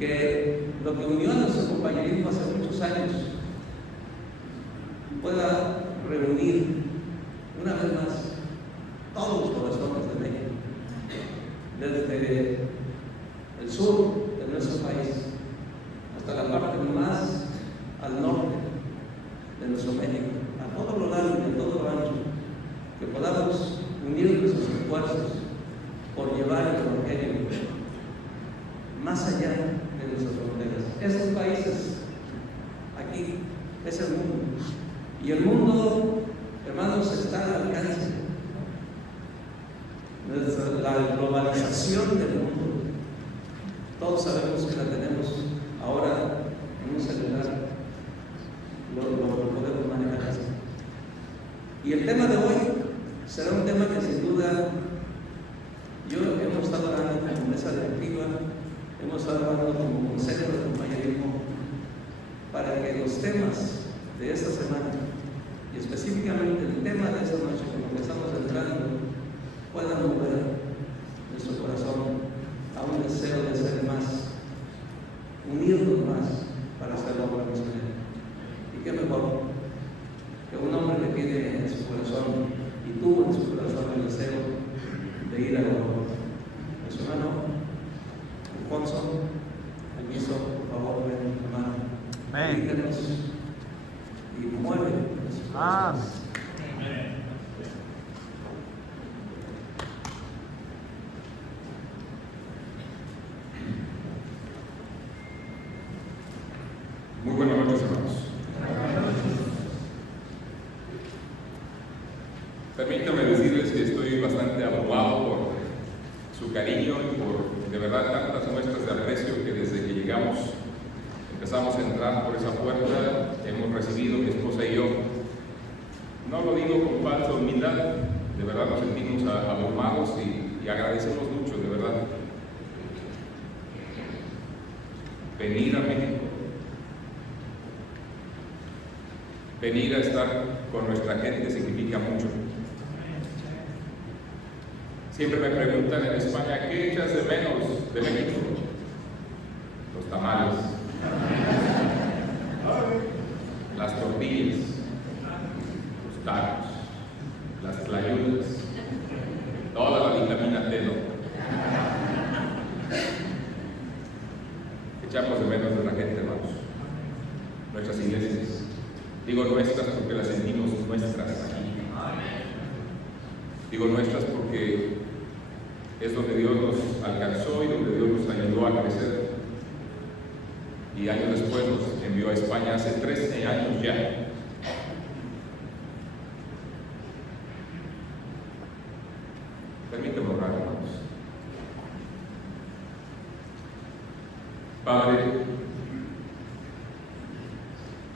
que lo que unió a nuestro compañerismo hace muchos años pueda reunir una vez más todos los corazones de México, desde el sur de nuestro país hasta la parte más al norte de nuestro México, a todo lo largo y a todo lo ancho, que podamos unir nuestros esfuerzos por llevar el Evangelio más allá de nuestras fronteras. Estos países, aquí, es el mundo. Y el mundo, hermanos, está al alcance. La globalización del mundo, todos sabemos que la tenemos ahora en un celular, lo podemos manejar así. Y el tema de hoy será un tema que sin duda hemos estado hablando como mesa directiva, hemos estado hablando como consejo de compañerismo, para que los temas de esta semana, y específicamente el tema de esta noche con lo que estamos entrando, puedan mover nuestro corazón a un deseo de ser más, unirnos más para hacer la obra misionera. Y qué mejor que un hombre que tiene en su corazón y tuvo en su corazón el deseo de ir a la obra. Nuestro hermano Alfonso, permiso, por favor, ven, hermano. Díganos y mueve nuestro corazón. Muy buenas noches, hermanos. Permítanme decirles que estoy bastante abrumado por su cariño y por, de verdad, tantas muestras de aprecio que desde que llegamos, empezamos a entrar por esa puerta, hemos recibido, mi esposa y yo. No lo digo con falsa humildad, de verdad nos sentimos abrumados y agradecemos mucho, de verdad. Venir a México, venir a estar con nuestra gente significa mucho. Siempre me preguntan en España, ¿qué echas de menos de México? Los tamales, las tortillas, los tacos, las tlayudas, toda la vitamina T, ¿no? Echamos de menos de la gente, hermanos. Nuestras iglesias. Digo nuestras porque las sentimos nuestras aquí. Digo nuestras porque es donde Dios nos alcanzó y donde Dios nos ayudó a crecer. Y años después nos envió a España, hace 13 años ya. Permíteme orar, hermanos. Padre,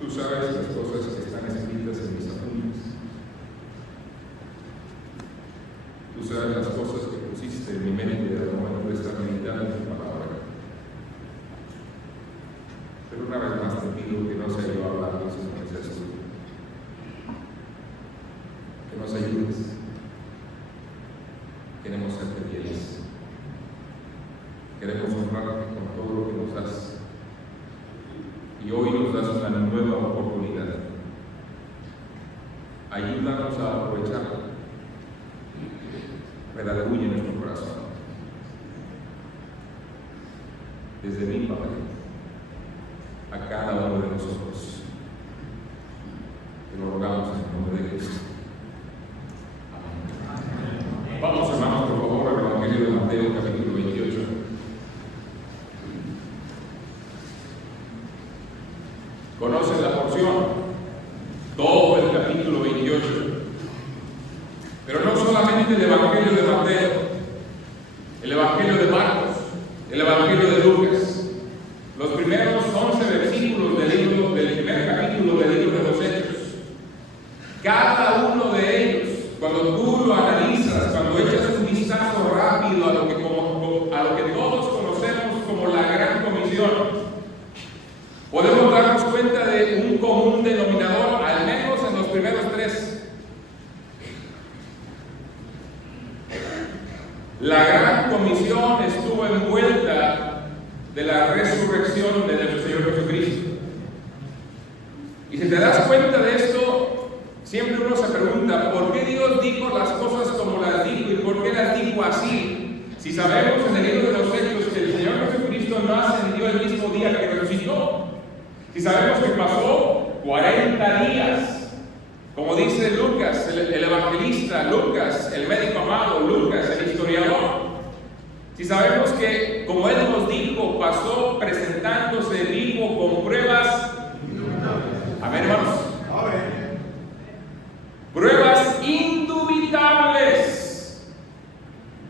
tú sabes las cosas que están escritas en mis apuntes. Tú sabes las cosas que pusiste en mi mente al momento de estar meditando en tu palabra. Pero una vez más te pido que no sea yo hablando, sino que seas tú. Que nos ayudes. Queremos serte fieles. Queremos honrarte con todo lo que nos das. Y hoy nos das una nueva oportunidad. Ayúdanos a aprovecharla. Redarguye en nuestro corazón. Desde mí, Padre, a cada uno de nosotros. Te lo rogamos en el nombre de Cristo. Amén. Vamos, hermanos, por favor, al Evangelio de Mateo, capítulo 28. Conocen la porción, todo el capítulo 28. Pero no solamente el Evangelio de Mateo, el Evangelio de Marcos, el Evangelio de Lucas, los primeros 11 versículos del primer capítulo del libro de los Hechos. Cada uno de ellos, cuando tú lo analizas, cuando echas un vistazo rápido a lo que todos conocemos como la Gran Comisión, podemos darnos cuenta de un común denominador, al menos en los primeros 3. La Gran Comisión estuvo envuelta de la resurrección de nuestro Señor Jesucristo. Y si te das cuenta de esto, siempre uno se pregunta, ¿por qué Dios dijo las cosas como las dijo y por qué las dijo así? Si sabemos en el libro de los Hechos que el Señor Jesucristo no ascendió el mismo día que resucitó, si sabemos que pasó 40 días, como dice Lucas, el evangelista, Lucas, el médico amado, Lucas, el historiador, si sabemos que, como él nos dijo, pasó presentándose vivo con pruebas, amén, hermanos, pruebas indubitables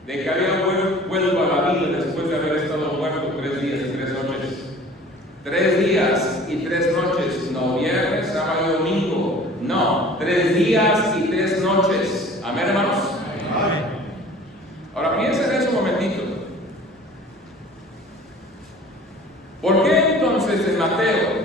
de que había vuelto a la vida después de haber estado muerto 3 días y 3 noches. 3 días y 3 noches, no viernes, sábado y domingo, no, 3 días y 3 noches. Amén, hermanos. Amén. Ahora piensa en eso un momentito. ¿Por qué entonces en Mateo,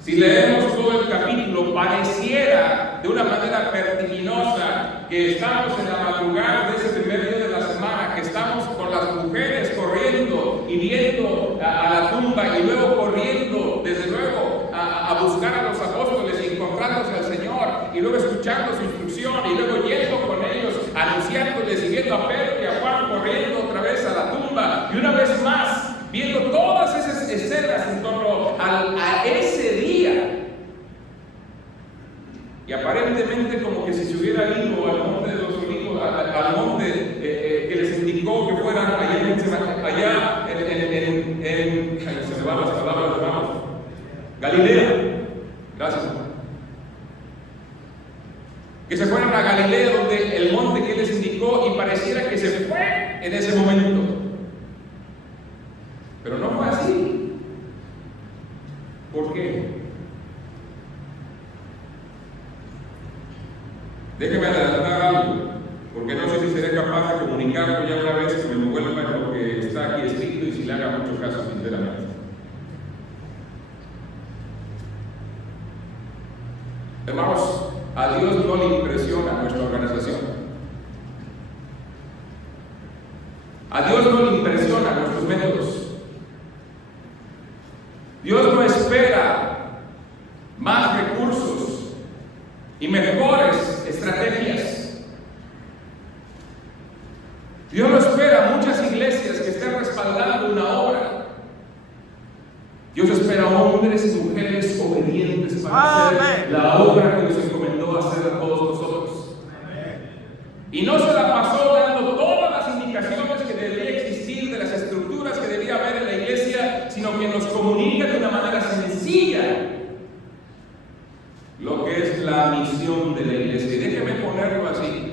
si leemos todo el capítulo, pareciera de una manera vertiginosa que estamos en la madrugada de ese primer día de la semana, que estamos con las mujeres corriendo y viendo a la tumba y luego corriendo, desde luego, a buscar a los apóstoles y encontrándose al Señor y luego escuchando su instrucción y luego yendo con ellos, anunciándoles y viendo a Pedro y a Juan corriendo otra vez a la tumba y una vez más viendo todas esas escenas en torno a ese día? Y aparentemente como que si se hubiera ido al monte de los olivos, al monte que les indicó que fueran allá en se me van las palabras, hermanos, Galilea, gracias, que se fueran a Galilea, donde el monte que les indicó, y pareciera que se fue en ese momento, pero no fue así. ¿Por qué? Déjeme adelantar algo, porque no sé si seré capaz de comunicarlo ya una vez que me envuelva en lo que está aquí escrito y si le haga mucho caso, sinceramente. Hermanos, a Dios no le impresiona nuestra organización. A Dios no le impresionan nuestros métodos. Dios no espera más recursos y mejores estrategias. Dios no espera muchas iglesias que estén respaldando una obra. Dios espera hombres y mujeres obedientes para hacer la obra que nos encomendó hacer a todos nosotros. Y no se la pasó dando todas las indicaciones que debería existir de las estructuras que debería haber en la iglesia, sino que nos comunica de una manera sencilla lo que es la misión de la iglesia. Y déjeme ponerlo así.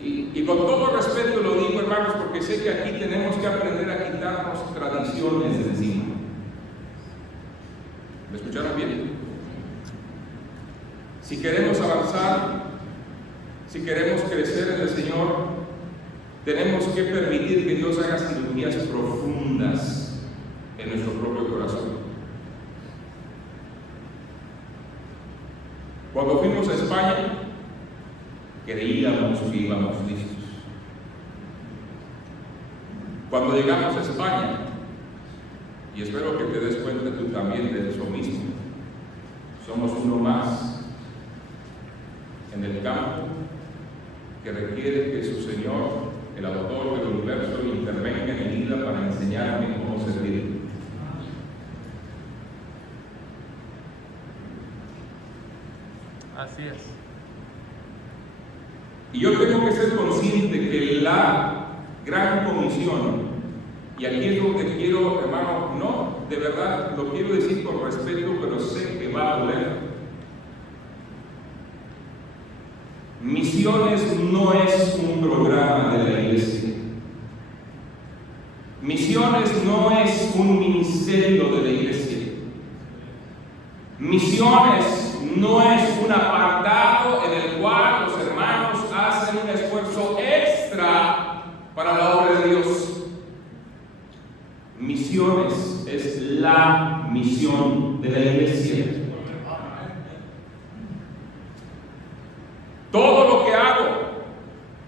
Y con todo respeto lo digo, hermanos, porque sé que aquí tenemos que aprender a quitarnos tradiciones de encima. ¿Me escucharon bien? Si queremos avanzar, si queremos crecer en el Señor, tenemos que permitir que Dios haga cirugías profundas en nuestro propio corazón. Cuando fuimos a España, creíamos que íbamos listos. Cuando llegamos a España, y espero que te des cuenta tú también de eso mismo, somos uno más en el campo que requiere que su Señor, el autor del universo, intervenga en mi vida para enseñarme cómo servir. Así es. Y yo tengo que ser consciente que la gran comisión, y aquí es donde quiero, hermano, no, de verdad, lo quiero decir con respeto, pero sé que va a doler. Misiones no es un programa de la iglesia. Misiones no es un ministerio de la iglesia. Misiones no es un apartado en el cual los hermanos hacen un esfuerzo extra para la obra de Dios. Misiones es la misión de la iglesia. Todo lo que hago,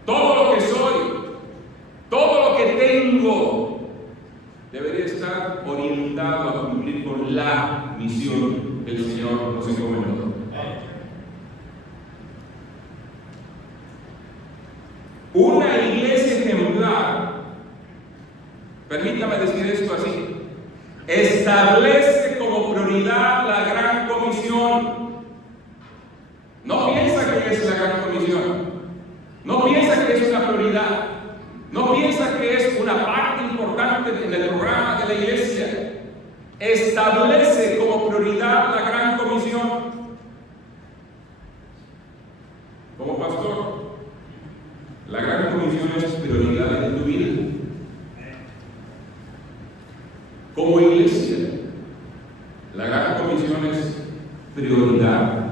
todo lo que soy, todo lo que tengo, debería estar orientado a cumplir con la misión que el Señor nos encomendó. Una iglesia ejemplar, permítame decir esto así, establece como prioridad la gran comisión. No piensa que es la gran comisión, no piensa que es una prioridad, no piensa que es una parte importante en el programa de la iglesia. Establece como prioridad la gran comisión. Como pastor, la gran comisión es prioridad en tu vida. Como iglesia, la gran comisión es prioridad.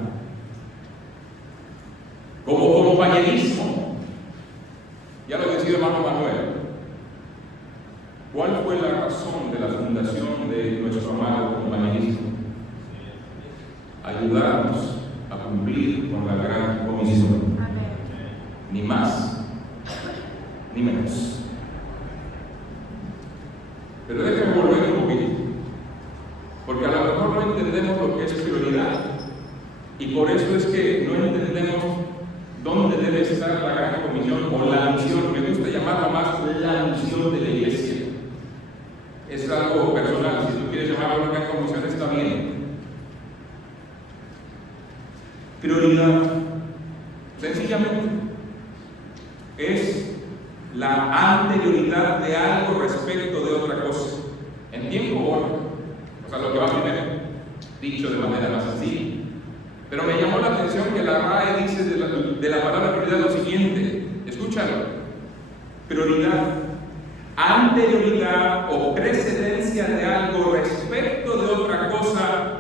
Como compañerismo, ya lo decía hermano Manuel, ¿cuál fue la razón de la fundación de nuestro amado compañerismo? Ayudarnos a cumplir con la gran comisión. Ni más, ni menos. Pero déjenme volver un poquito, porque a lo mejor no entendemos lo que es prioridad, y por eso es que no entendemos dónde debe estar la gran comisión o la misión. Me gusta llamarlo más la misión de la iglesia. Es algo personal, si tú quieres llamarlo la gran comisión está bien. Prioridad, sencillamente, es la anterioridad de algo respecto de otra cosa, en tiempo o orden, o sea, lo que va primero, dicho de manera más sencilla. Pero me llamó la atención que la RAE dice de la palabra prioridad lo siguiente, escúchalo: prioridad, anterioridad o precedencia de algo respecto de otra cosa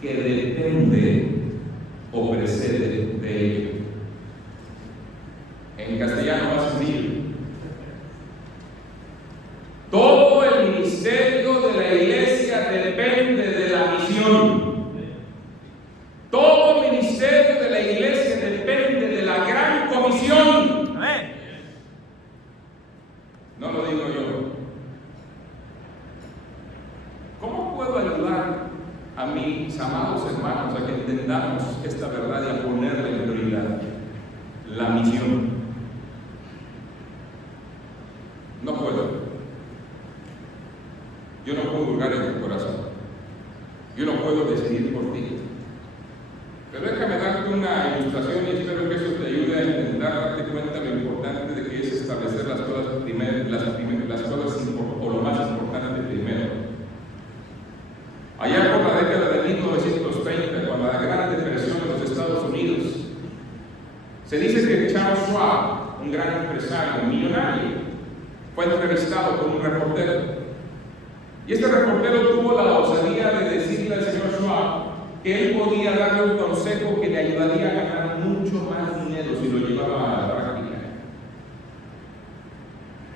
que depende o precede de ello. En castellano más sencillo, todo el ministerio de la iglesia depende de la misión. Todo ministerio de la iglesia depende de la gran comisión. Amén. No lo digo yo. ¿Cómo puedo ayudar a mis amados hermanos a que entendamos esta verdad y a ponerle en prioridad la misión? No puedo. Yo no puedo hurgar en tu corazón. Yo no puedo decidir por ti. Pero déjame darte una ilustración y espero que eso te ayude a intentar darte cuenta de lo importante de que es establecer las cosas primero, las cosas o lo más importante primero. Allá por la década de 1930, con la Gran Depresión en los Estados Unidos, se dice que Charles Schwab, un gran empresario, millonario, fue entrevistado por un reportero. Y este reportero tuvo la osadía de decirle al señor Schwab que él podía darle un consejo que le ayudaría a ganar mucho más dinero si lo llevaba a la práctica.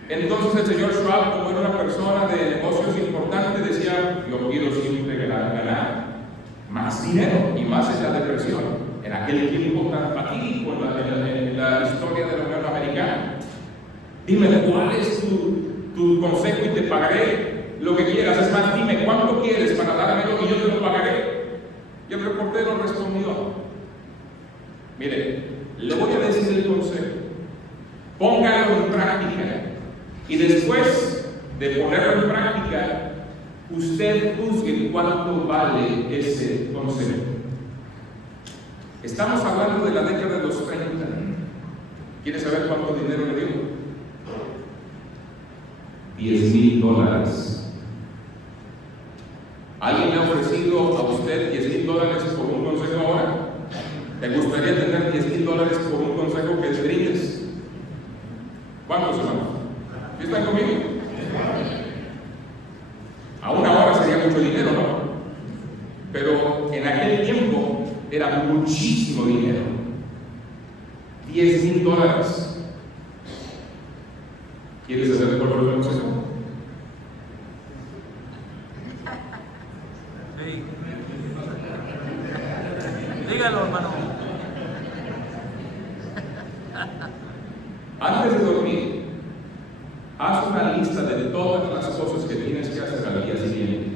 Entonces el señor Schwab, como era una persona de negocios importante, decía: yo quiero siempre ganar más dinero, y más en la depresión, en aquel tiempo tan fatídico en la historia de la Unión Americana. Dime cuál es tu consejo y te pagaré lo que quieras. Es más, dime cuánto quieres para dármelo y yo te lo pagaré. Y el reportero respondió: mire, le voy a decir el consejo, póngalo en práctica, y después de ponerlo en práctica, usted juzgue cuánto vale ese consejo. Estamos hablando de la década de los 30. ¿Quiere saber cuánto dinero le dio? $10,000. ¿Alguien le ha ofrecido a usted $10,000 por un consejo ahora? ¿Te gustaría tener $10,000 por un consejo que brindes? ¿Cuántos hermanos? ¿Sí están conmigo? Aún ahora sería mucho dinero, ¿no? Pero en aquel tiempo era muchísimo dinero. $10,000. ¿Quieres saber cuál fue el consejo? Sí. Dígalo, hermano. Antes de dormir, haz una lista de todas las cosas que tienes que hacer al día siguiente.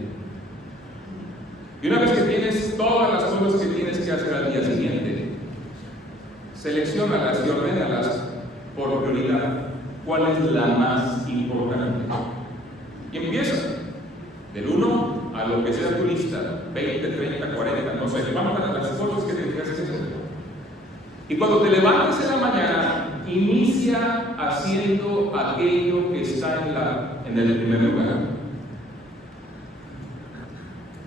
Y una vez que tienes todas las cosas que tienes que hacer al día siguiente, selecciónalas y ordénalas por prioridad. ¿Cuál es la más importante? Y empieza del 1 a lo que sea tu lista, 20, 30, 40, no sé, vamos a las cosas que tienes que hacer. Y cuando te levantes en la mañana, inicia haciendo aquello que está en el primer lugar.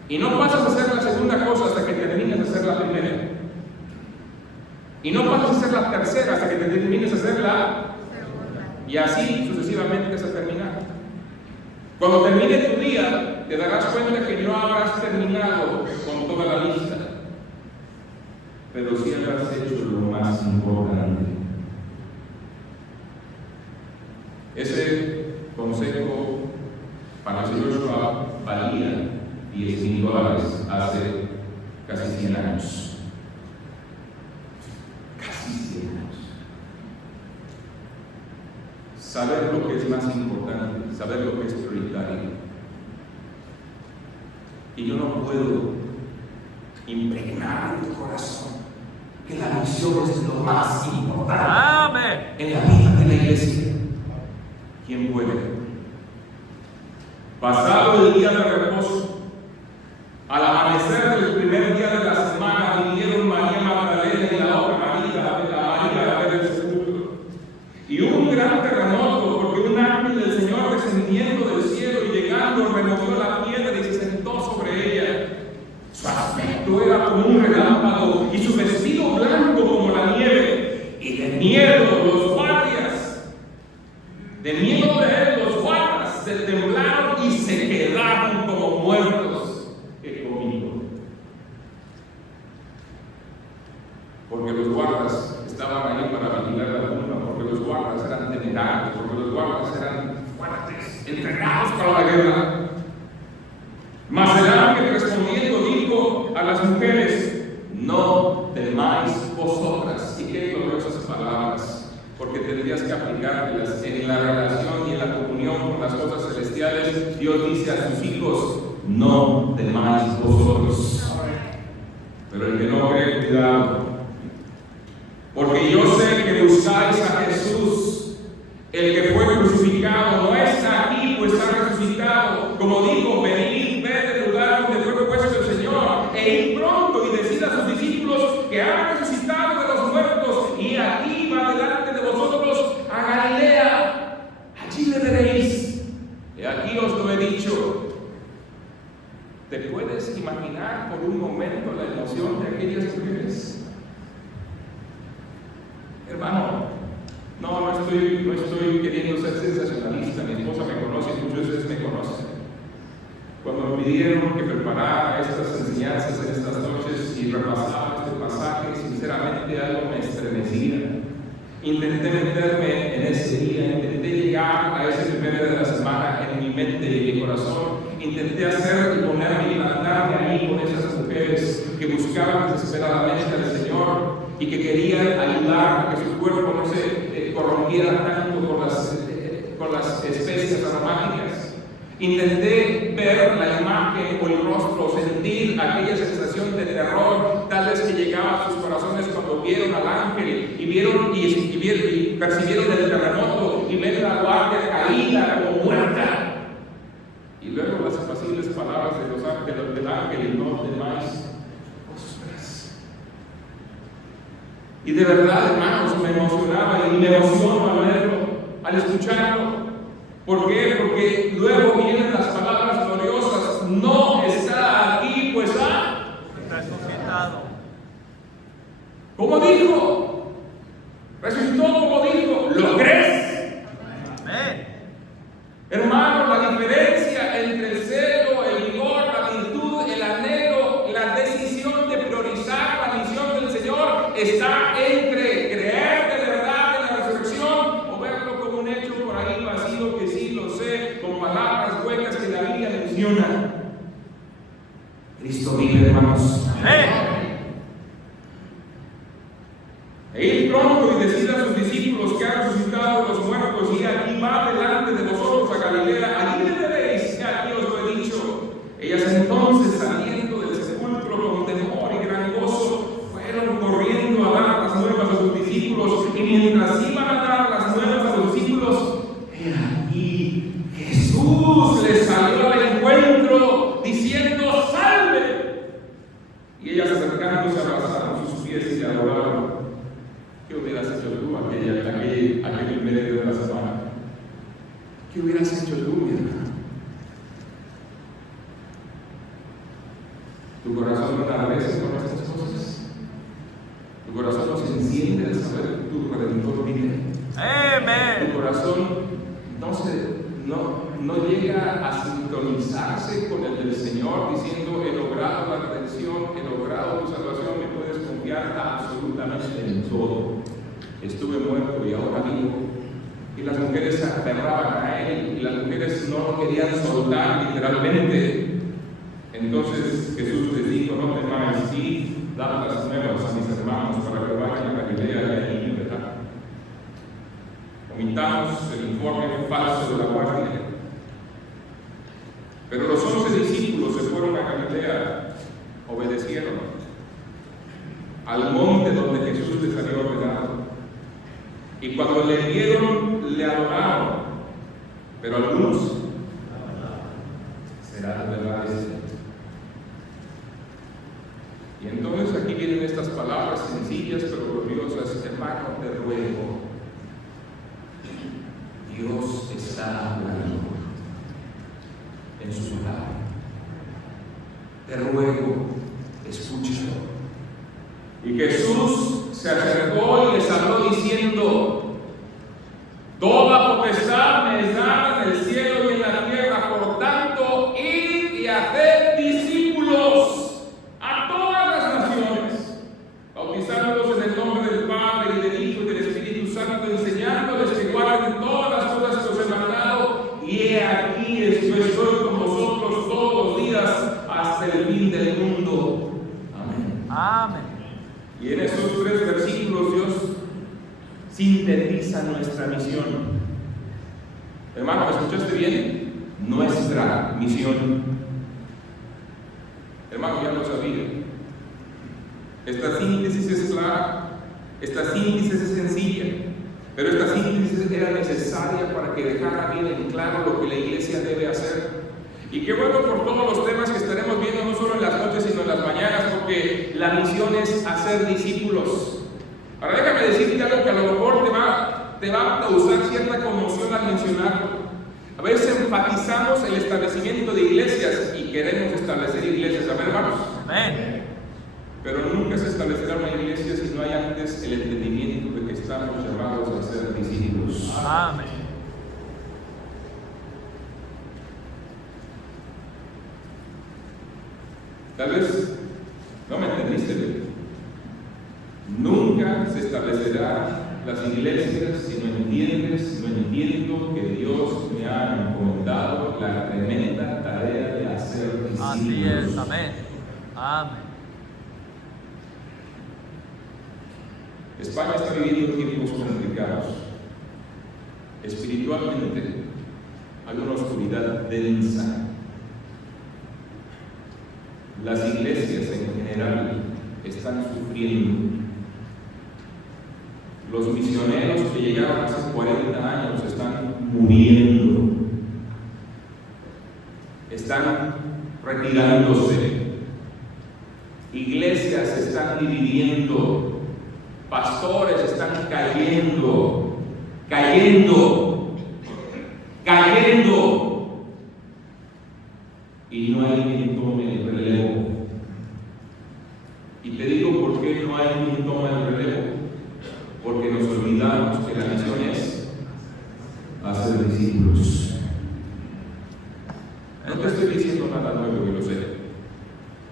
Y no pasas a hacer la segunda cosa hasta que termines de hacer la primera. Y no pasas a hacer la tercera hasta que termines de hacer la segunda. Y así sucesivamente hasta terminar. Cuando termine tu día, te darás cuenta que no habrás terminado con toda la lista, pero sí habrás hecho lo más importante. Ese consejo para el señor Schwab valía $10,000 hace casi 100 años. Casi 100 años. Saber lo que es más importante, saber lo que es prioritario. Y yo no puedo impregnar en tu corazón que la misión es lo más importante. Amén. En la vida de la iglesia. ¿Quién puede? Pasado el día de reposo, al amanecer del primer día de la semana, vinieron María Magdalena y la otra María, la María a ver el sepulcro. Y hubo un gran terremoto, porque un ángel del Señor descendiendo del cielo y llegando removió la piedra y se sentó sobre ella. Su aspecto era como un relámpago y su vestido blanco como la nieve. Y de miedo los guardias, de miedo de él, los guardias se temblaron y se quedaron como muertos. ¡Qué cómico! Porque los guardas estaban ahí para vigilar la tumba, porque los guardas eran temerarios, porque los guardas eran fuertes, entrenados para la guerra. Mas el ángel respondiendo dijo a las mujeres: no temáis vosotras. Y qué gloriosas palabras, porque tendrías que aplicarlas en la relación y en la comunión con las cosas celestiales. Dios dice a sus hijos: no temáis vosotros. Pero el que no cree, cuidado, porque yo sé que buscáis a Jesús, el que fue crucificado. No está aquí, pues ha resucitado. Como dijo: venid, ved el lugar donde fue puesto el Señor, e id pronto y decid a sus discípulos que ha resucitado de los muertos, y aquí va delante de vosotros a Galilea, allí le veréis. Y aquí os lo he dicho. ¿Te puedes imaginar por un momento la emoción de aquellas mujeres? Hermano, no estoy queriendo ser sensacionalista. Mi esposa me conoce y muchos de ustedes me conocen. Cuando me pidieron que preparara estas enseñanzas en estas noches y repasara este pasaje, sinceramente algo me estremecía. Intenté meterme en ese día, intenté llegar a ese primer día de la semana en mi mente y en mi corazón. Intenté hacer y ponerme y plantarme ahí con esas mujeres que buscaban desesperadamente al Señor y que querían ayudar a que su cuerpo no se corrompiera tanto con las especias aromáticas. Intenté ver la imagen o el rostro, sentir aquella sensación de terror, tal vez que llegaba a sus corazones cuando vieron al ángel y vieron y percibieron el terremoto y ven la guardia caída como muerta. Y luego las apacibles palabras del ángel: y no temáis vosotras. Y de verdad, hermanos, me emocionaba y me emociono al verlo, al escucharlo. ¿Por qué? Porque luego vienen las palabras gloriosas: no está aquí, pues ha Resucitado. ¿Cómo dijo? Resucitó como dijo. ¿Lo crees? Amén. Hermano, la diferencia entre el celo, el vigor, la virtud, el anhelo, la decisión de priorizar la misión del Señor está entre creer de verdad en la resurrección o verlo como un hecho por ahí vacío, que sí lo sé, con palabras huecas que la Biblia menciona. Cristo vive, hermanos. Amén. E id pronto y decid a sus discípulos que ha resucitado de los muertos, y aquí va delante de vosotros ¿Qué hubieras hecho tú, mi hermano? ¿Tu corazón no enardece con estas cosas? ¿Tu corazón no se enciende al saber que tu Redentor vive? Amén. Tu corazón no llega a sintonizarse con el del Señor diciendo: he logrado la redención, he logrado tu salvación, me puedes confiar absolutamente en todo. Estuve muerto y ahora vivo. Y las mujeres se aferraban a él y las mujeres no lo querían soltar literalmente. Entonces Jesús les dijo: no temáis, id, dad las nuevas a mis hermanos para que vayan a Galilea y allí me verán. Omitamos el informe falso de la guardia. Pero los 11 discípulos se fueron a Galilea, obedecieron al monte donde Jesús les había ordenado. Y cuando le vieron, le adoraron. Pero algunos: será de verdad este. Y entonces aquí vienen estas palabras sencillas pero gloriosas: hermano, te ruego. Dios está hablando en su palabra. Te ruego, escúchalo. Y Jesús se acercó y les habló diciendo: toda potestad me es dada en el cielo y en la tierra, por tanto, id y haced discípulos a todas las naciones, bautizándolos en el nombre del Padre y del Hijo y del Espíritu Santo, enseñándoles que guarden todas las cosas que os he mandado, y he aquí estoy con vosotros todos los días hasta el fin del mundo. Amén. Amén. Y en esos 3 versículos Dios sintetiza nuestra misión. Hermano, ¿me escuchaste bien? Nuestra misión. Hermano, ya lo sabía. Esta síntesis es clara, esta síntesis es sencilla, pero esta síntesis era necesaria para que dejara bien en claro lo que la iglesia debe hacer. Y qué bueno por todos los temas que estaremos viendo, no solo en las noches sino en las mañanas, porque la misión es hacer discípulos. Ahora déjame decirte algo que a lo mejor te va a causar cierta conmoción al mencionarlo. A veces enfatizamos el establecimiento de iglesias y queremos establecer iglesias. A ver, hermanos. Amén. Pero nunca se establecerá una iglesia si no hay antes el entendimiento de que estamos llamados a ser discípulos. Amén. Tal vez no me entendiste. Nunca se establecerán las iglesias si no entiendo que Dios me ha encomendado la tremenda tarea de hacer discípulos. Así es. Amén. Amén. España está viviendo tiempos complicados. Espiritualmente hay una oscuridad densa. Las iglesias en general están sufriendo. Los misioneros que llegaron hace 40 años están muriendo. Están retirándose. Iglesias se están dividiendo. Pastores están cayendo. Y no hay quien tome el relevo. Y te digo por qué no hay quien tome el relevo. Porque nos olvidamos que la misión es hacer discípulos. No te estoy diciendo nada nuevo, yo lo sé.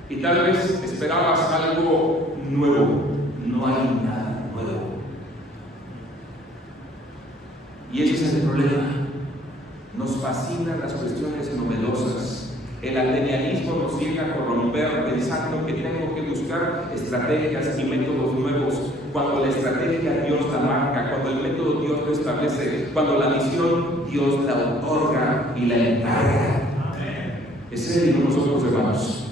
Y tal vez esperabas algo nuevo. No hay nada nuevo. Y ese es el problema. Nos fascinan las cuestiones novedosas. El atenianismo nos llega a corromper pensando que tengo que buscar estrategias y métodos nuevos, cuando la estrategia Dios la marca, cuando el método Dios lo establece, cuando la misión Dios la otorga y la encarga. Es Él y no nosotros, hermanos.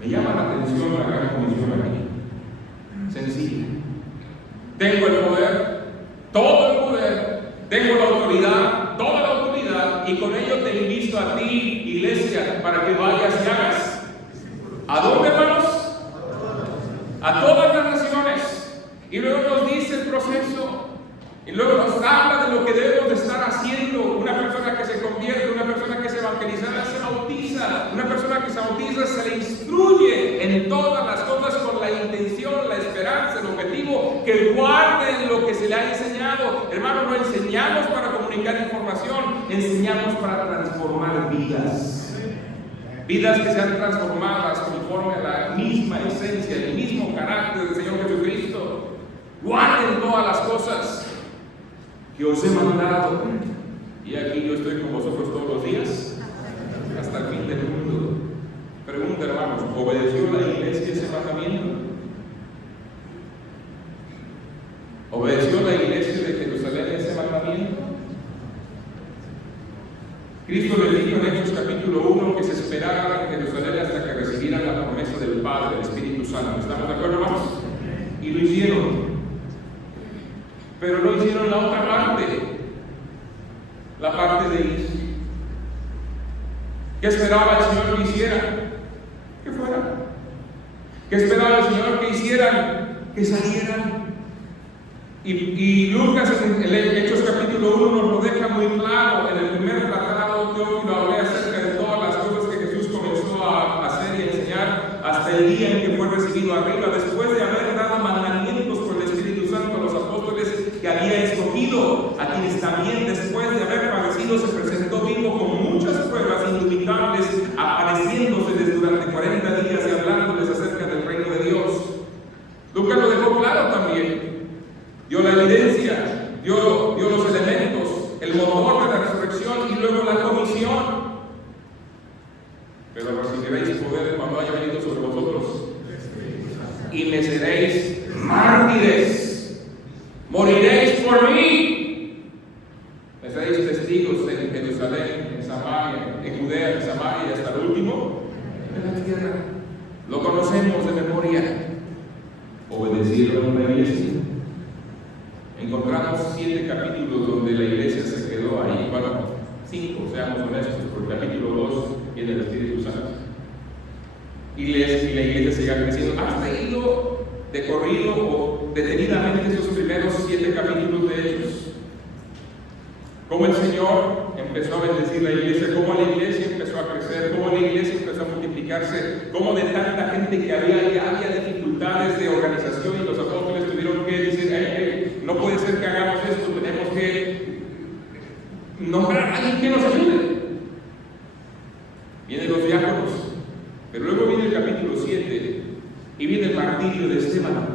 Me llama la atención la gran comisión aquí. Sencilla. Tengo el poder, todo el poder, tengo la autoridad, toda la autoridad, y con ello te invito a ti, iglesia, para que vayas y hagas. ¿A dónde, hermanos? A todas las naciones. Y luego nos dice el proceso. Y luego nos habla de lo que debemos de estar haciendo. Una persona que se convierte, una persona que se evangeliza, se bautiza. Una persona que se bautiza se le instruye en todas las cosas con la intención, la esperanza, el objetivo, que guarden lo que se le ha enseñado. Hermano, no enseñamos para comunicar información, enseñamos para transformar vidas. Vidas que sean transformadas conforme a la misma esencia, el mismo carácter del Señor Jesucristo. Guarden todas las cosas que os he mandado. Y aquí yo estoy con vosotros todos los días, hasta el fin del mundo. Pregunta, hermanos, ¿obedeció la iglesia ese mandamiento? ¿Obedeció la iglesia de Jerusalén ese mandamiento? Cristo les dijo en Hechos capítulo 1 que se esperaran en Jerusalén hasta que recibieran la promesa del Padre, del Espíritu Santo. ¿Estamos de acuerdo, hermanos? Y lo hicieron. Pero no hicieron la otra parte, la parte de ir. ¿Qué esperaba el Señor que hiciera? Que fueran. ¿Qué esperaba el Señor que hicieran? Que salieran. Y Lucas en el Hechos capítulo 1 nos lo deja muy claro. En el primer tratado Teófilo hablé acerca de todas las cosas que Jesús comenzó a hacer y enseñar hasta el día en que fue recibido arriba, después de haber dado mandamientos por el Espíritu Santo a los apóstoles que había escogido, a quienes también después de haber padecido se presentó vivo con muchas pruebas indubitables, apareciéndoseles durante 40 días y hablándoles acerca del reino de Dios. Lucas lo dejó claro también. Dio la evidencia, dio los elementos, el motor de la resurrección y luego la comisión. Pero recibiréis poder cuando haya venido sobre vosotros y me seréis mártires, moriréis por mí. Me seréis testigos en Jerusalén, en Samaria, en Judea, en Samaria y hasta el último de la tierra. Lo conocemos de memoria. Obedecieron la iglesia. Encontramos 7 capítulos donde la iglesia se quedó ahí. Bueno, 5, seamos honestos, por el capítulo 2 viene el Espíritu Santo. Y la iglesia sigue creciendo. ¿Has leído de corrido o detenidamente esos primeros 7 capítulos de Hechos? Cómo el Señor empezó a bendecir la iglesia, cómo la iglesia empezó a crecer, cómo la iglesia empezó a multiplicarse, cómo de tanta gente que había dificultades de organización y los apóstoles tuvieron que decir, no puede ser que hagamos esto, tenemos que nombrar a alguien que nos ayude. Vienen los diáconos, pero luego viene el capítulo 7 y viene el martirio de Esteban.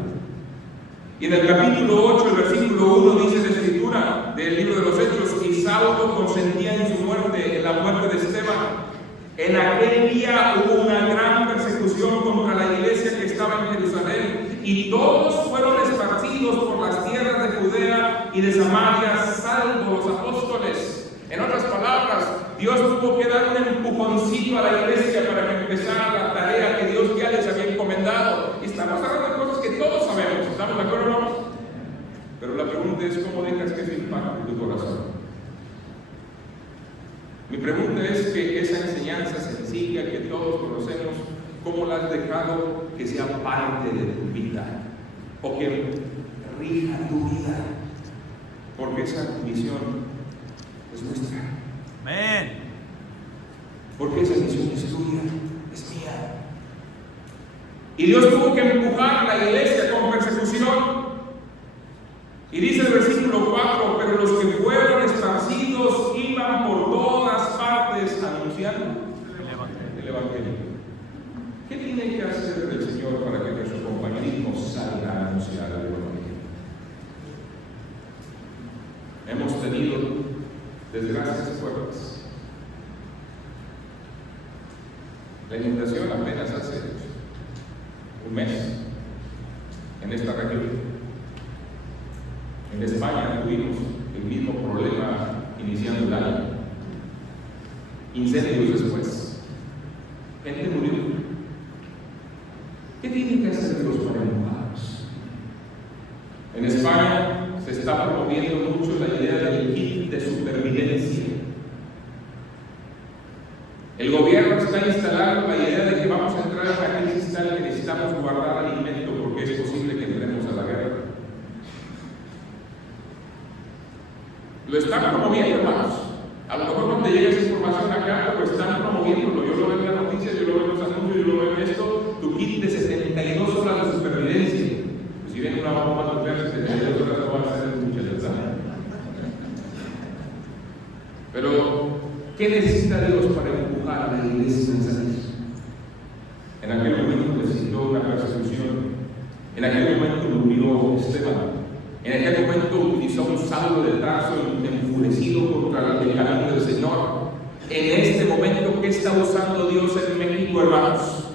Y en el capítulo 8, el versículo 1 dice la escritura del libro de los Hechos: y Saulo consentía en su muerte, en la muerte de Esteban. En aquel día hubo una gran persecución contra la iglesia que estaba en Jerusalén, y todos fueron esparcidos por las tierras de Judea y de Samaria, salvo los apóstoles. En otras palabras, Dios tuvo que dar un empujoncito a la iglesia para que empezara la tarea que Dios ya les había encomendado. Y estamos hablando de cosas que todos sabemos, ¿estamos de acuerdo, hermanos? Pero la pregunta es: ¿cómo dejas que eso impacte tu corazón? Mi pregunta es que esa enseñanza sencilla que todos conocemos, ¿cómo la has dejado que sea parte de tu vida? O que rija tu vida. Porque esa misión es nuestra. Amén. Porque esa misión es tuya, es mía. Y Dios tuvo que empujar a la iglesia con persecución. Y dice el versículo 4: pero los que fueron esparcidos iban por todas partes anunciando el Evangelio. ¿Qué tiene que hacer el Señor para que nuestro compañerismo salga a anunciar el Evangelio? Hemos tenido desgracias fuertes. La inundación apenas hace un mes en esta región. En España tuvimos el mismo problema iniciando el año. Incendios después. Gente murió. ¿Qué tienen que hacer Dios para empujarnos? En España se está promoviendo mucho la idea del kit de supervivencia. El gobierno está instalando la idea de que vamos a entrar en una crisis tal que necesitamos guardar alimento porque es posible que entremos a la guerra. Lo están promoviendo, hermanos. A lo mejor cuando llega esa información acá, pero están promoviéndolo. Yo lo veo en las noticias, yo lo veo en los anuncios, yo lo veo en esto. Tu kit de 72 horas de supervivencia. Pues si viene una bomba nuclear, 72 horas no van a ser muchas, ¿verdad? Pero, ¿qué necesita Dios para empujar a la iglesia en salir? En aquel momento necesitó una persecución. En aquel momento murió Esteban. En aquel momento utilizó un Saulo de Tarso enfurecido contra el camino del Señor. En este momento, ¿qué está usando Dios en México, hermanos?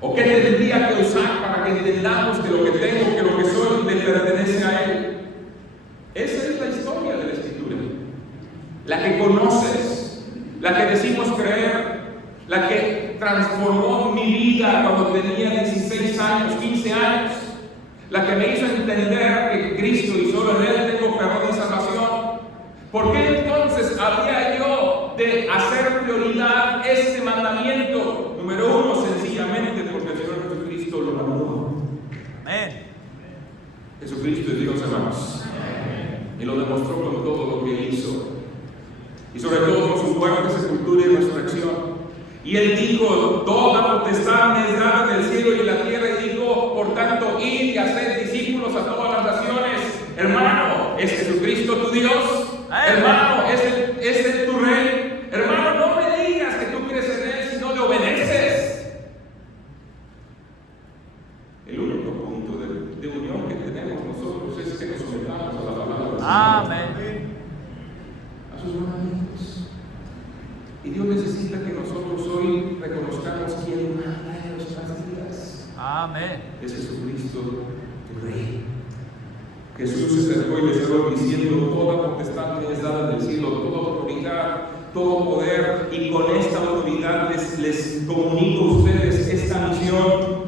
¿O qué tendría que usar para que entendamos que lo que tengo, que lo que soy, le pertenece a Él? Esa es la historia de la Escritura. La que conoces, la que decimos creer, la que transformó mi vida cuando tenía 16 años, 15 años, la que me hizo entender que Cristo y solo en Él tengo perdón y salvación. ¿Por qué entonces había yo de hacer prioridad este mandamiento? Número uno, sencillamente porque el Señor Jesucristo lo mandó. Amén. Jesucristo es Dios, hermanos. Y lo demostró con todo lo que Él hizo. Y sobre todo con su muerte, sepultura y resurrección. Y Él dijo: toda potestad me es dada del cielo y de la tierra. Y dijo: por tanto, id y haced discípulos a todas las naciones. Hermano, ¿es Jesucristo tu Dios? Hermano, ¿es Él tu Rey? Hermano, no me digas que tú crees en Él si no le obedeces. El único punto de unión que tenemos nosotros es que nos sometamos a la palabra del Señor. Amén. A sus mandamientos. Y Dios necesita que nosotros hoy reconozcamos quién manda en nuestras vidas. Amén. Es Jesucristo, tu Rey. Jesús se acercó y les habló diciendo: toda potestad me es dada del cielo, toda autoridad, todo poder, y con esta autoridad les comunico a ustedes esta misión.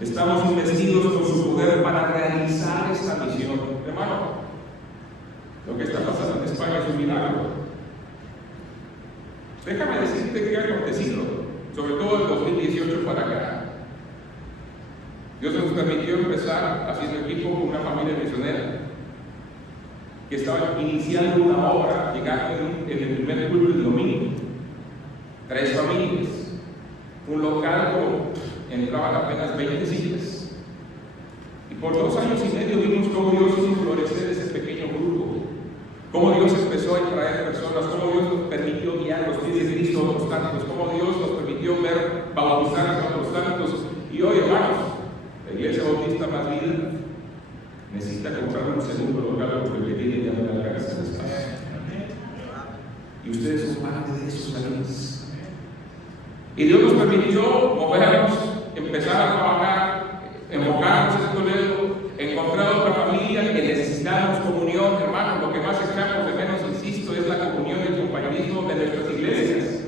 Estamos investidos con su poder para realizar esta misión. Hermano, lo que está pasando en España es un milagro. Déjame decirte qué ha acontecido, sobre todo en 2018 para acá. Dios nos permitió empezar haciendo equipo con una familia misionera que estaba iniciando una obra, llegando en el primer culto del domingo. 3 familias, un local con entraban apenas 20 sillas. Y por 2 años y medio vimos cómo Dios hizo florecer ese pequeño grupo. Cómo Dios empezó a traer personas, cómo Dios nos permitió guiar los pies de Cristo a otros tantos, cómo Dios nos permitió ver bautizar a otros tantos. Y hoy, hermanos, la Iglesia Bautista Más Vida necesita comprar un segundo local porque el que tiene ya no le alcanza el espacio. Y ustedes son parte de esos amigos. Y Dios nos permitió movernos, empezar a trabajar, enfocarnos en Toledo, encontrar otra familia que necesitamos comunión, hermanos. Lo que más echamos de menos, insisto, es la comunión y el compañerismo de nuestras iglesias.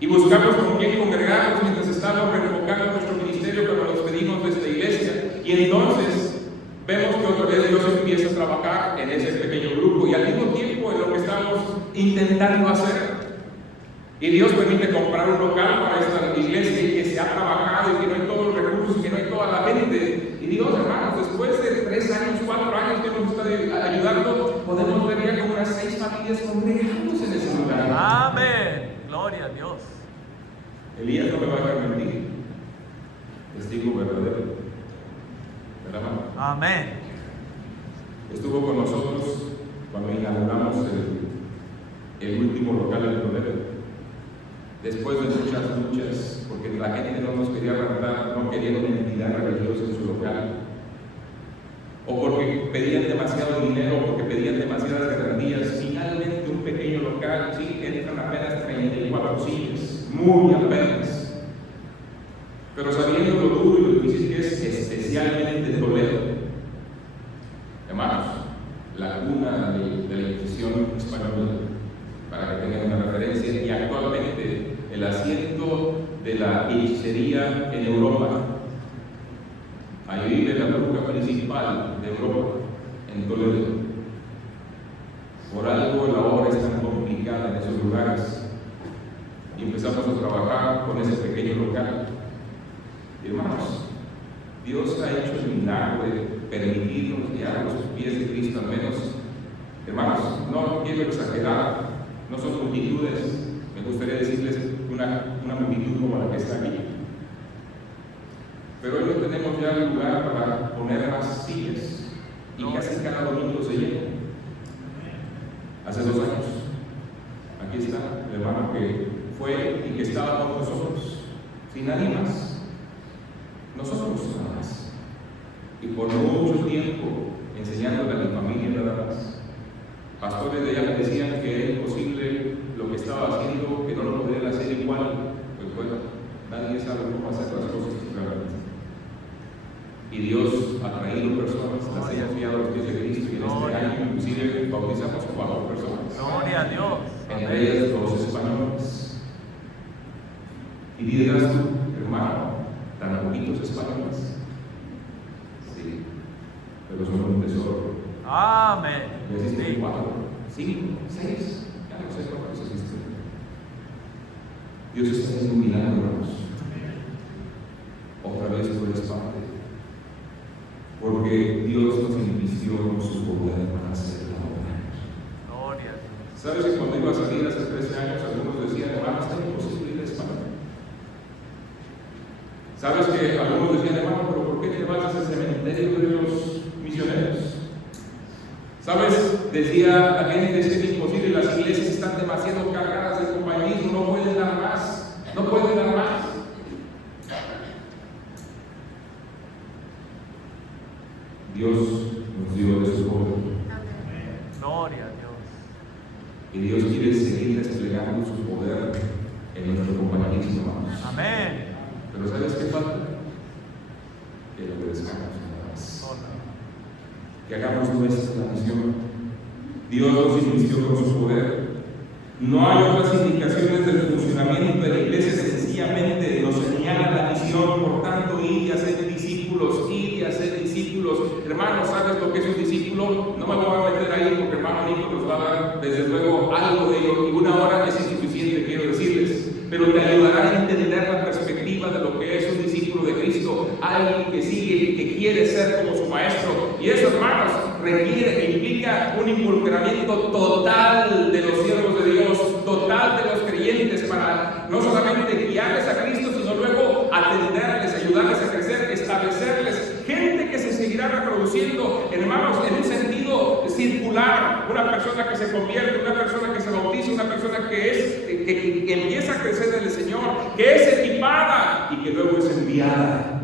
Y buscamos con quién congregarnos mientras estamos reenfocando nuestro ministerio cuando nos despedimos de esta iglesia. Y entonces vemos que otra vez Dios empieza a trabajar en ese pequeño grupo y al mismo tiempo en lo que estamos intentando hacer. Y Dios permite comprar un local para esta iglesia y que se ha trabajado y que no hay todos los recursos y que no hay toda la gente. Y Dios, hermanos, después de 3 años, 4 años que hemos estado ayudando, podemos ver ya como unas 6 familias congregándose en ese lugar. Amén. Gloria a Dios. Elías no me va a dejar mentir. Testigo verdadero. ¿Verdad, hermano? Amén. Estuvo con nosotros cuando inauguramos el último local en Toledo. Después de muchas luchas, porque la gente no nos quería rentar, no quería una entidad religiosa en su local, o porque pedían demasiado dinero, o porque pedían demasiadas garantías, finalmente un pequeño local, sí, entran apenas 34 sillas, muy apenas, pero sabiendo lo duro y lo difícil que es, especialmente Toledo, hermanos, la cuna de la Inquisición española, para que tengan una referencia, y actualmente el asiento de la hechicería en Europa. Ahí vive la bruja principal de Europa, en Toledo. Por algo la obra es tan complicada en esos lugares. Y empezamos a trabajar con ese pequeño local. Y hermanos, Dios ha hecho el milagro de permitirnos guiar a los pies de Cristo, al menos. Hermanos, no quiero exagerar, no son multitudes, me gustaría decirles una multitud como la que está aquí. Pero hoy no tenemos ya lugar para poner más sillas y casi cada domingo se llena. Hace 2 años, aquí está el hermano que fue y que estaba con nosotros, sin nadie más, nosotros nada más. Y por mucho tiempo enseñándole a mi familia nada más. Pastores de allá me decían que era imposible lo que estaba haciendo, que no lo podían hacer igual. Pues bueno, nadie sabe cómo hacer las cosas realmente. Y Dios ha traído personas, las ha enviado a los pies de Cristo, y en este año inclusive bautizamos 4 personas. Gloria a Dios. Entre ellas 2 españoles. Y dirás tú, hermano, tan poquitos españoles. Sí, pero son un tesoro. Amén. Ya existen Sí. 4, 5, 6, ya no sé cuántos existen. Dios está haciendo un milagro, hermanos. Otra vez por esta parte. Porque Dios nos invistió con su poder para hacer la obra. Gloria a Dios. ¿Sabes que cuando iba a salir hace 13 años, algunos decían, hermano, está imposible ir a España? ¿Sabes que algunos decían, hermano, pero ¿por qué te vas a ese cementerio de los misioneros? ¿Sabes? Decía la gente, es imposible, las iglesias están demasiado cargadas de compañerismo, no pueden dar más, no pueden dar más. Dios nos dio de su poder. Gloria a Dios. Y Dios quiere seguir desplegando su poder en nuestro compañerismo, hermanos. Amén. Pero ¿sabes qué falta? Que lo obedezcamos nada más. Que hagamos nuestra misión. Dios nos invistió con su poder. No hay otras indicaciones del funcionamiento de la iglesia, sencillamente nos señala la misión. Por tanto, ir y hacer discípulos, ir y hacer discípulos. Hermano, ¿sabes lo que es un discípulo? No me voy a meter ahí porque hermano Nico nos va a dar desde luego algo de ello, y 1 hora es insuficiente, quiero decirles, pero te ayudará a entender la perspectiva de lo que es un discípulo de Cristo, alguien que sigue y que quiere ser como su maestro. Y eso, hermanos, requiere, implica un involucramiento total de los siervos de Dios, total de los creyentes, para no solamente guiarles a Cristo, sino luego atenderles, ayudarles a crecer, establecerles gente que se seguirá reproduciendo, hermanos, en un sentido circular. Una persona que se convierte, una persona que se bautiza, una persona que empieza a crecer en el Señor, que es equipada y que luego es enviada.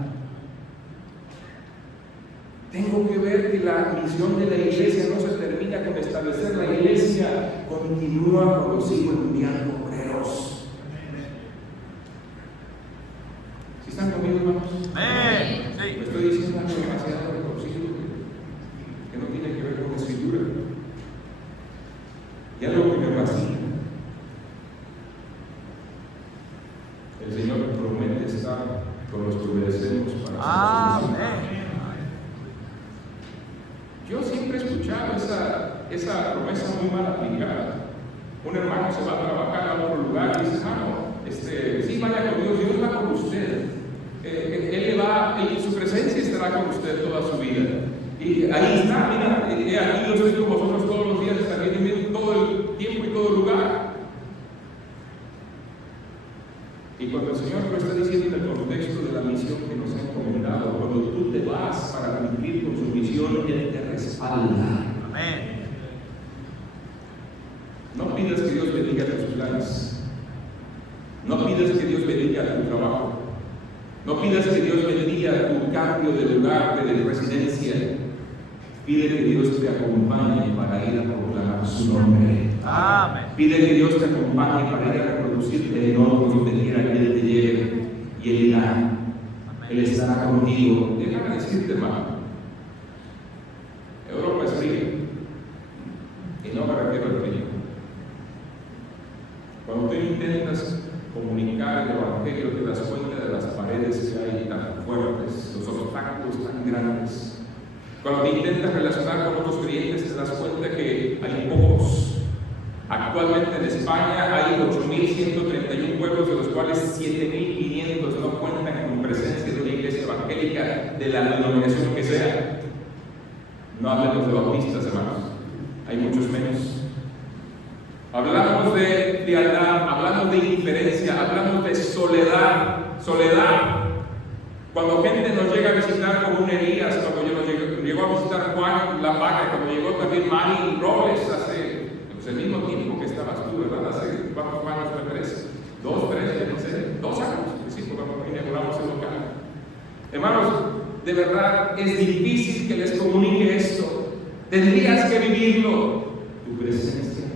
Tengo que ver que la misión de la iglesia no se termina con establecer la iglesia, continúa cuando sigo enviando obreros. ¿Sí están conmigo, hermanos? Amén. Me Sí. estoy diciendo algo demasiado reconocido que no tiene que ver con la escritura. Y algo que me fascina. El Señor promete estar con los que obedecemos para su misión. Amén. Yo siempre he escuchado esa promesa muy mal aplicada. Un hermano se va a trabajar a otro lugar y dice, hermano, sí, vaya con Dios, Dios va con usted. Su presencia estará con usted toda su vida. Y ahí está, mira, aquí yo estoy con vosotros todos los días, también todo el tiempo y todo el lugar. Y cuando el Señor lo está diciendo en el contexto de la misión que nos ha encomendado, cuando tú te vas para cumplir con su misión, Él te respalda. Amén. No pidas que Dios bendiga tus planes. No pidas que Dios bendiga tu trabajo. No pidas que Dios bendiga tu cambio de lugar de residencia. Pide que Dios te acompañe para ir a proclamar su nombre. Amén. Pide que Dios te acompañe para ir a reproducirte en otros donde quiera que Él te lleve. Y Él irá. Él estará contigo. Déjame decirte, hermano. Europa es fría. Y no me refiero al frío. Cuando tú intentas comunicar el Evangelio, te das cuenta de las paredes que hay tan fuertes, los obstáculos tan grandes. Cuando te intentas relacionar con otros creyentes, te das cuenta que hay pocos. Actualmente en España hay 8.131 pueblos, de los cuales 7.500 no cuentan con presencia de una iglesia evangélica de la denominación que sea. No hablemos de bautistas, hermanos. Hay muchos menos. Hablamos de frialdad, hablamos de indiferencia, hablamos de soledad. Cuando gente nos llega a visitar como un Elías, cuando llegó a visitar Juan La Vaca, cuando llegó también Manny Robles hace el mismo tiempo que estabas tú, ¿verdad? Hace ¿cuántos años fue? 3, 2, 3, no sé, 2 años, sí, cuando inauguramos el local. Hermanos, de verdad es difícil que les comunique esto. Tendrías que vivirlo. Tu presencia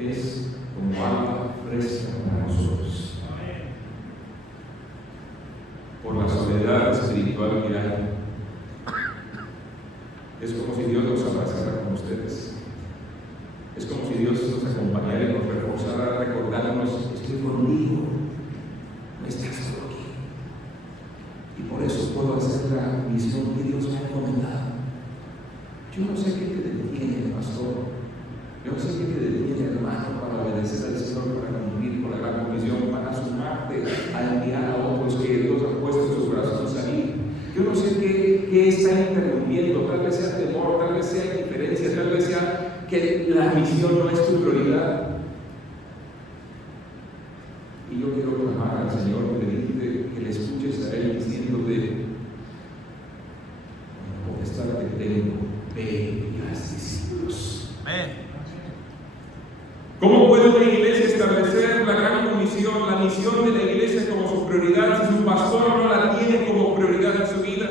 es como agua fresca para nosotros. Por la soledad espiritual que hay, es como si Dios nos abrazara con ustedes. Es como si Dios nos acompañara y nos reforzara recordándonos: estoy conmigo, no estás solo aquí. Y por eso puedo hacer la misión que Dios me ha encomendado. Yo no sé qué te detiene, pastor. Yo no sé qué te detiene, hermano, para obedecer al Señor, para cumplir con la gran comisión, para sumarte a enviar a otros que Dios ha puesto en su corazón salir. Yo no sé qué está interrumpiendo. Tal vez sea temor, tal vez sea indiferencia, tal vez sea que la misión no es tu prioridad. Y yo quiero clamar al Señor, pedirte que le escuches a Él diciéndote: con la potestad que tengo, ve y haz discípulos. Amén. ¿Cómo puede una iglesia establecer la gran comisión, la misión de la iglesia como su prioridad, si su pastor no la tiene como prioridad en su vida?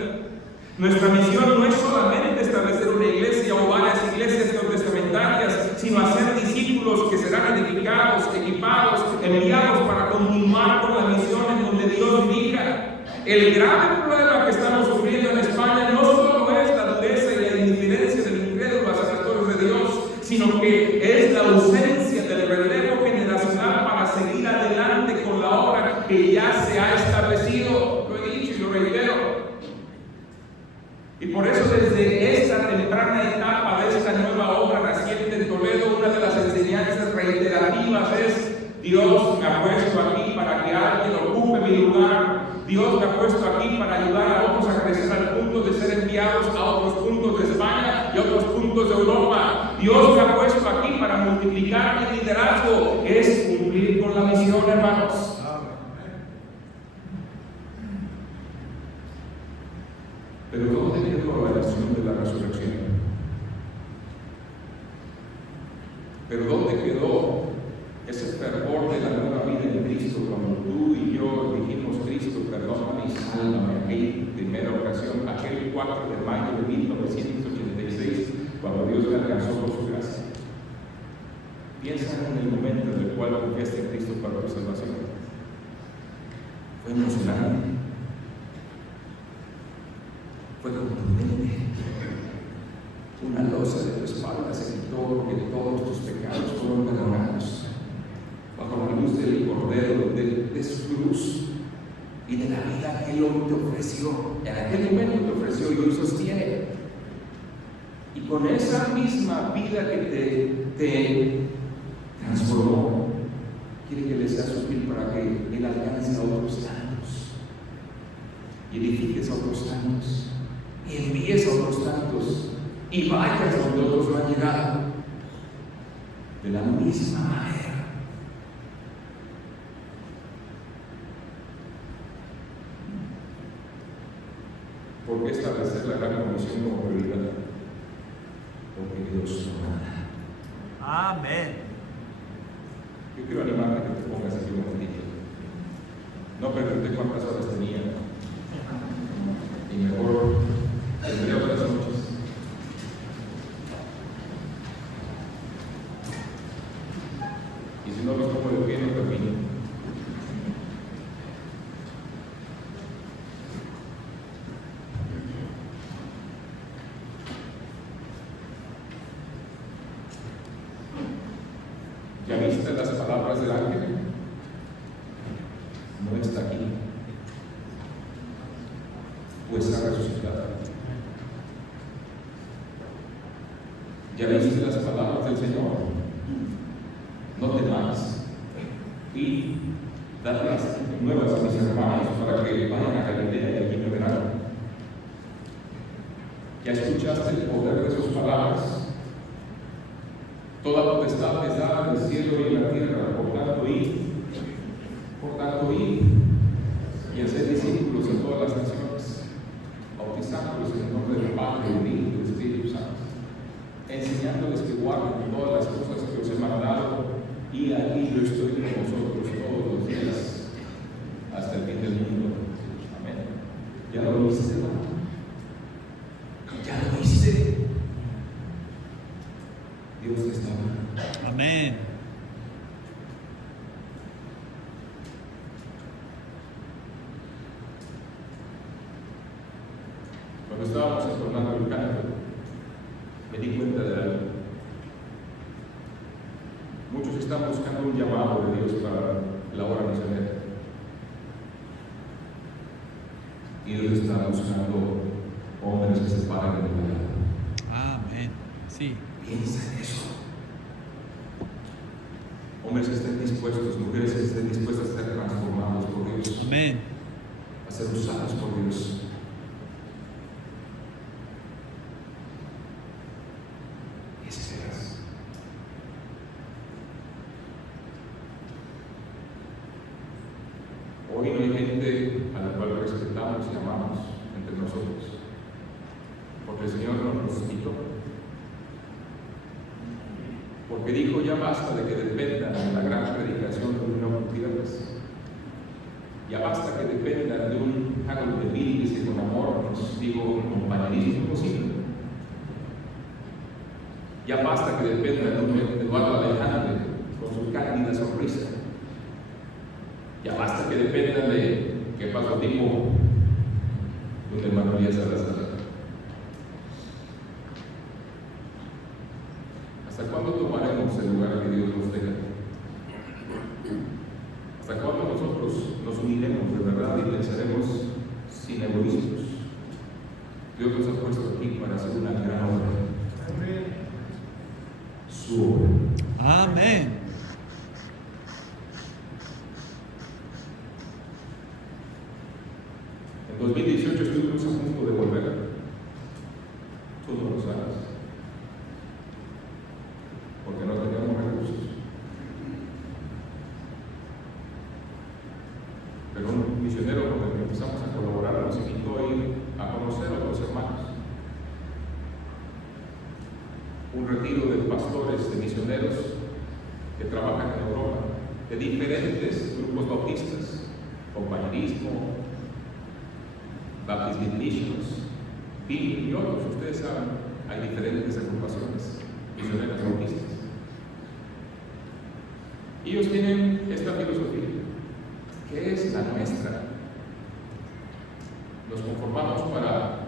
Nuestra misión no es solamente establecer una iglesia o varias iglesias neotestamentarias, sino hacer discípulos que serán edificados, equipados, enviados para continuar con la misión en donde Dios dirija. El grave problema que estamos sufriendo en España no solo es la dureza y la indiferencia del incrédulo hacia las cosas de Dios, sino que es la ausencia del relevo generacional para seguir adelante con la obra que ya se ha establecido. Lo he dicho y lo reitero. Y por eso desde esta temprana etapa de esta nueva obra naciente en Toledo, una de las enseñanzas reiterativas es: Dios me ha puesto aquí para que alguien ocupe mi lugar. Dios me ha puesto aquí para ayudar a otros a crecer al punto de ser enviados a otros puntos de España y otros puntos de Europa. Dios me ha puesto aquí para multiplicar mi liderazgo. Es cumplir con la misión, hermanos. Pero ¿dónde quedó la misión de la resurrección? Pero ¿dónde quedó ese fervor de la nueva vida en Cristo cuando tú y yo dijimos: Cristo, perdóname y sálvame? Aquella primera ocasión, aquel 4 de mayo de 1986, cuando Dios me alcanzó por su gracia. Piensa en el momento en el cual confiaste a Cristo para tu salvación. Fue emocionante. Fue contundente. Una losa de tu espalda se quitó porque todos tus pecados fueron perdonados. Bajo la luz del Cordero, de su cruz y de la vida que Él hoy te ofreció. En aquel momento te ofreció y hoy sostiene. Y con esa misma vida que te transformó, quiere que le seas útil para que Él alcance a otros tantos y edifiques a otros tantos y envíes a otros tantos y vayas donde otros no han llegado de la misma manera. ¿Por qué establecer la gran comisión como prioridad? Porque Dios no manda. Amén. Yo quiero animarte a que te pongas aquí un momentito. No pregunté cuántas horas tenía. Y mejor tendré otras noches. Y si no los tomo de pie, no termino. ¿Ya viste las palabras del ángel? No está aquí, pues ha resucitado. ¿Ya viste las palabras del Señor? No temáis, y dad las nuevas a mis hermanos para que vayan a Galilea y allí me verán. ¿Ya escuchaste el poder de sus palabras? Toda potestad es dada en el cielo y en la tierra, por tanto, id y hacer discípulos de todas las naciones, bautizándolos en el nombre del Padre, del Hijo y del Espíritu Santo, enseñándoles que guarden todas las cosas que os he mandado, y aquí yo estoy con vosotros todos los días hasta el fin del mundo. Amén. ¿Ya lo oíste, hermano? ¿Ya lo oíste? Dios te está hablando. Amén. Cuando estábamos entonando el canto, me di cuenta de algo. Muchos están buscando un llamado de Dios para la obra misionera. Y Dios está buscando hombres que se paren en el llamado. Amén. Sí. Piensa en eso. Hombres que estén dispuestos, mujeres que estén dispuestas a ser transformados por Dios, Amén. a ser usados por Dios. ¿Qué esperas? Hoy no hay gente a la cual respetamos y amamos entre nosotros, porque el Señor no nos quitó. Porque dijo: ya basta de que dependan de la gran predicación de Unión Gutiérrez. Ya basta que dependan de un hágalo de miris que con amor nos digo compañerismo posible. Ya basta que dependan de un Eduardo Alejandro con su cándida sonrisa. Ya basta que dependan de qué pasó tipo de un hermano Elías Salazar. ¿Hasta cuándo tomaremos el lugar que Dios nos deja? ¿Hasta cuándo nosotros nos uniremos de verdad y pensaremos sin egoísmos? Dios nos ha puesto aquí para hacer una gran obra. Su obra. Amén. En 2018 estuvimos a punto de volver. Tú no lo sabes. Porque no teníamos recursos. Pero un misionero con el que empezamos a colaborar nos invitó a ir a conocer a otros hermanos. Un retiro de pastores, de misioneros que trabajan en Europa, de diferentes grupos bautistas, compañerismo, Baptist Missions, BIM y otros. Ustedes saben, hay diferentes agrupaciones misioneras bautistas. Ellos tienen esta filosofía, que es la nuestra. Nos conformamos para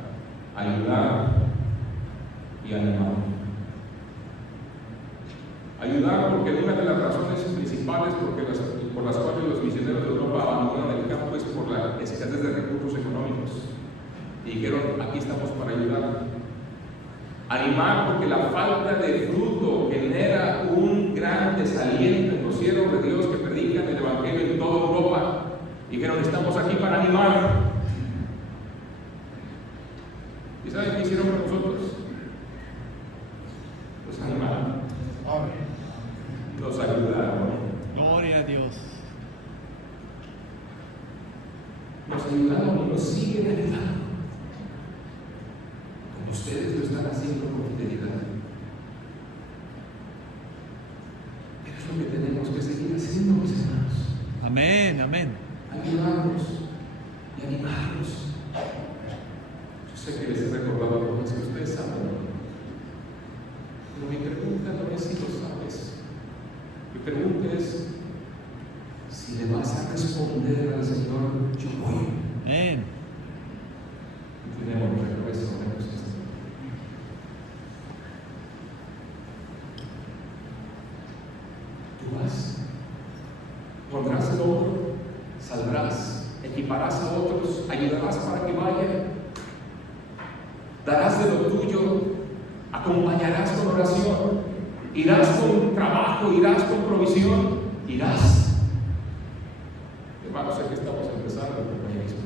ayudar y animar. Ayudar porque una de las razones principales por las cuales los misioneros de Europa abandonan el campo es por la escasez de recursos económicos. Y dijeron: aquí estamos para ayudar. Animar porque la falta de fruto genera un gran desaliento en los siervos de Dios que predican el Evangelio en toda Europa. Dijeron: estamos aquí para animar. ¿Y saben qué hicieron con nosotros? Los animaron. Nos ayudaron. Gloria a Dios. Nos ayudaron y nos siguen ayudando. Como ustedes lo están haciendo con fidelidad. Pero es lo que tenemos que seguir haciendo, mis hermanos. Amén. Amén. Ayudarnos y animarnos. Yo sé que les he recordado algo más que ustedes saben. Pero mi pregunta no es si lo sabes. Mi pregunta es si le vas a responder al Señor: yo voy. Amén. Tenemos nuestra cabeza, oremos esto. Tú vas, pondrás el otro, saldrás, equiparás a otros, ayudarás para que vayan, darás de lo tuyo, acompañarás con oración, irás con trabajo, irás con provisión, irás. Hermanos, sé que estamos empezando el compañerismo.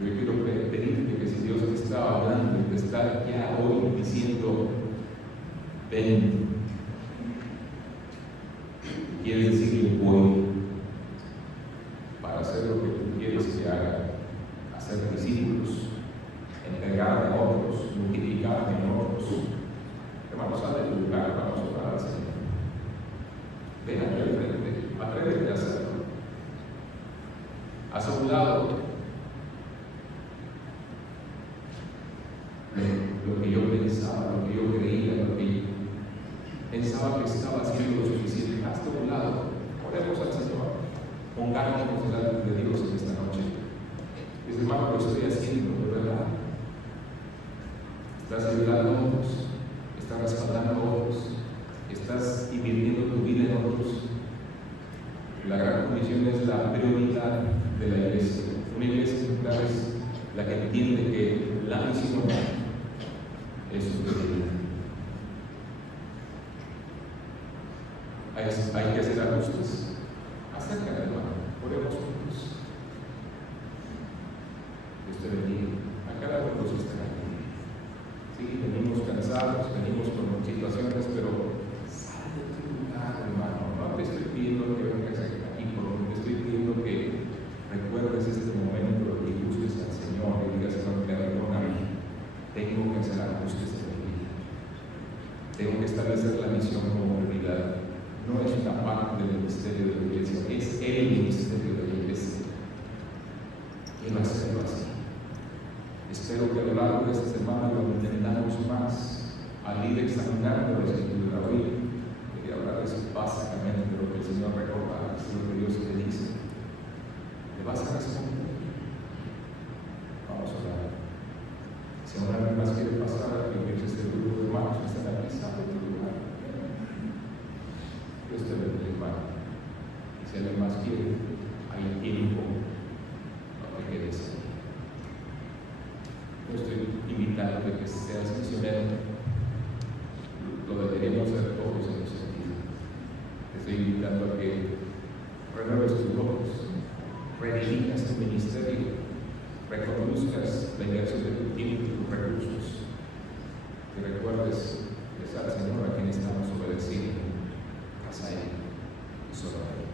Yo quiero pedirte que si Dios te está hablando, te está ya hoy diciendo: ven, quieres decirle voy para hacer lo que tú quieres que haga, hacer discípulos, entregarme a otros, multiplicarme en otros. Hermanos, sal de tu lugar, vamos a orar al Señor. Ven aquí al frente, atrévete a hacerlo. Haz a un lado lo que yo pensaba, lo que yo creía, lo que pensaba que estaba haciendo lo suficiente. Hazte a un lado, oremos al Señor, pongámonos delante de Dios en esta noche. Dice, hermano, lo estoy haciendo, de verdad. Estás ayudando a otros, estás respaldando a otros, estás invirtiendo tu vida en otros. La gran comisión es la prioridad de la iglesia. Una iglesia ejemplar es la que entiende que la misión es su prioridad. Hay que hacer ajustes. Acércate, hermano, oremos juntos. Dios te bendiga a cada uno de los que están aquí. Sí, venimos cansados, venimos con situaciones, pero sal de tu lugar, hermano. No te estoy pidiendo que vengas aquí, te estoy pidiendo que recuerdes este momento y busques al Señor y digas, Señor, perdóname. Tengo que hacer ajustes en mi vida. Tengo que establecer la misión como prioridad. No es una parte del ministerio de la iglesia, es el ministerio de la iglesia. Quiero hacerlo así. Espero que a lo largo de esta semana lo entendamos más al ir examinando la Escritura. Hoy quería hablarles básicamente de lo que el Señor recordará, es lo que Dios te dice. ¿Le vas a responder? Vamos a orar. Si aún alguien más quiere pasar, que piense este grupo de hermanos que están aquí, sale de tu lugar. Dios te bendiga, hermano. Y si alguien más quiere, hay tiempo, no te quedes ahí. Yo estoy invitando a que seas misionero. Lo deberíamos hacer todos en ese sentido. Te estoy invitando a que renueves tus ojos, redirijas tu ministerio, reconozcas la inversión de tu tiempo y tus recursos. Que recuerdes que es al Señor a quien estamos obedeciendo. Haz a Él y solo a Él.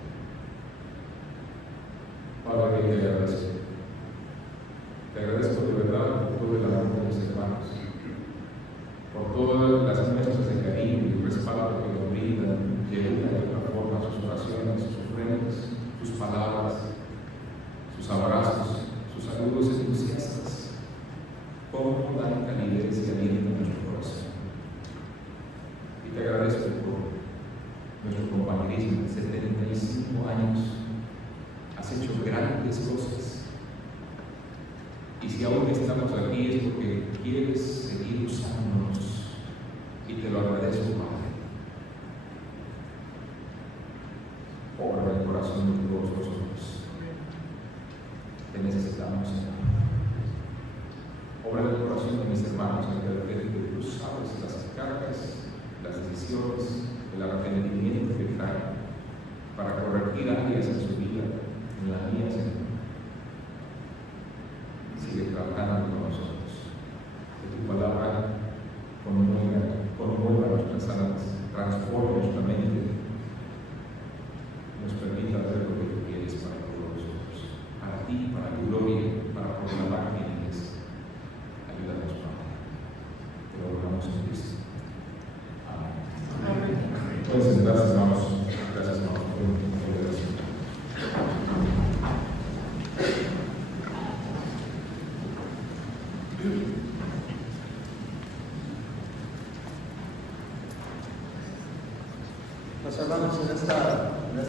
Padre, que te agradezco. Te agradezco de verdad por todo el amor de mis hermanos, por todas las muestras de cariño y respaldo que nos brindan de una y otra forma, sus oraciones, sus ofrendas, sus palabras, sus abrazos, sus saludos entusiastas. Cómo dan calidez y aliento a nuestro corazón. Y te agradezco por nuestro compañerismo. 75 años has hecho grandes cosas. Y si aún estamos aquí es porque quieres seguir usándonos. Y te lo agradezco, Padre. Obra el corazón de todos nosotros. Te necesitamos, Señor. Obra el corazón de mis hermanos, en que tú sabes las cargas, las decisiones, el arrepentimiento que traen para corregir áreas en su vida, en la mía, Señor. Sigue trabajando con nosotros. Que tu palabra conmueva nuestras almas, transforme nuestra mente, nos permita hacer lo que tú quieres para todos nosotros, para ti, para tu gloria, para proclamar quién eres. Ayúdanos, Padre. Te lo rogamos en Cristo. Amén. Entonces, gracias, hermanos. Gracias, hermanos. Los hermanos en esta